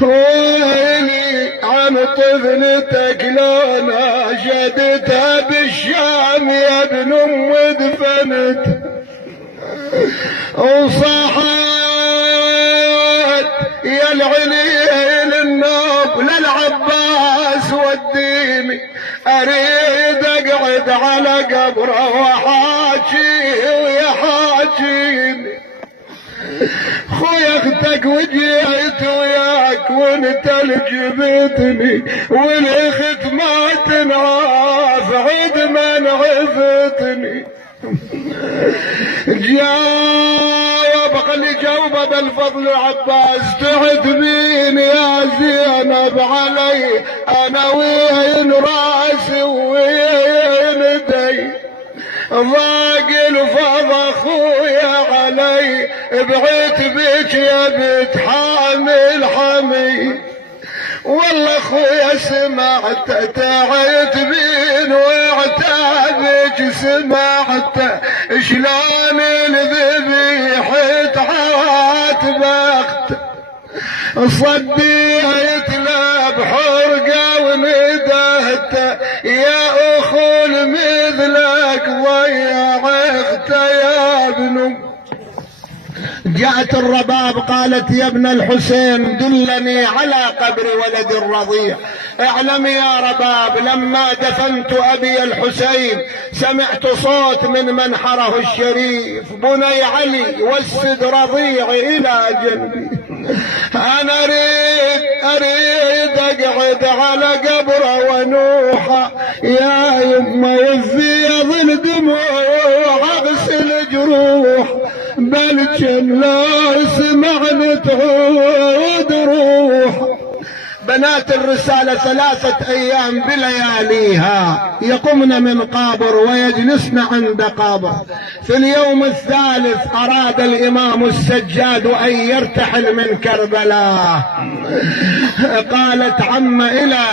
ويلي عن طفلتك لو ناشدتها بالشام يا ابن ام دفنت وصحت يا العليل النوب للعباس وديني اريد اقعد على قبره وحاجي ويحاجيني خويا اختك وجيت وياك وانت لجبتني والاخت ما تنعاف عد من عفتني جاوب خلي جاوب بالفضل عباس تعتبين يا زينب علي انا وين راسي وين دي ضاق الفض اخويا علي بعت بك يا بنت حامل حمي والله اخويا سمعت تعتبين وعتابك سمعت شلون الذبيحة عاتبخت صديت له بحرقه وندهت يا اخو مثلك ضيع اخته يا ابن. جاءت الرباب قالت يا ابن الحسين دلني على قبر ولد الرضيع. اعلم يا رباب لما دفنت ابي الحسين سمعت صوت من منحره الشريف بني علي وسد رضيعي الى جنبي. انا اريد اقعد على قبره ونوحه يا يما وفيض الدموع اغسل جروح بلكن لا سمعنا تعود روح. بنات الرسالة 3 أيام بلياليها يقمن من قابر ويجلسن عند قابر. في اليوم الثالث أراد الإمام السجاد أن يرتحل من كربلاء. قالت عم إلى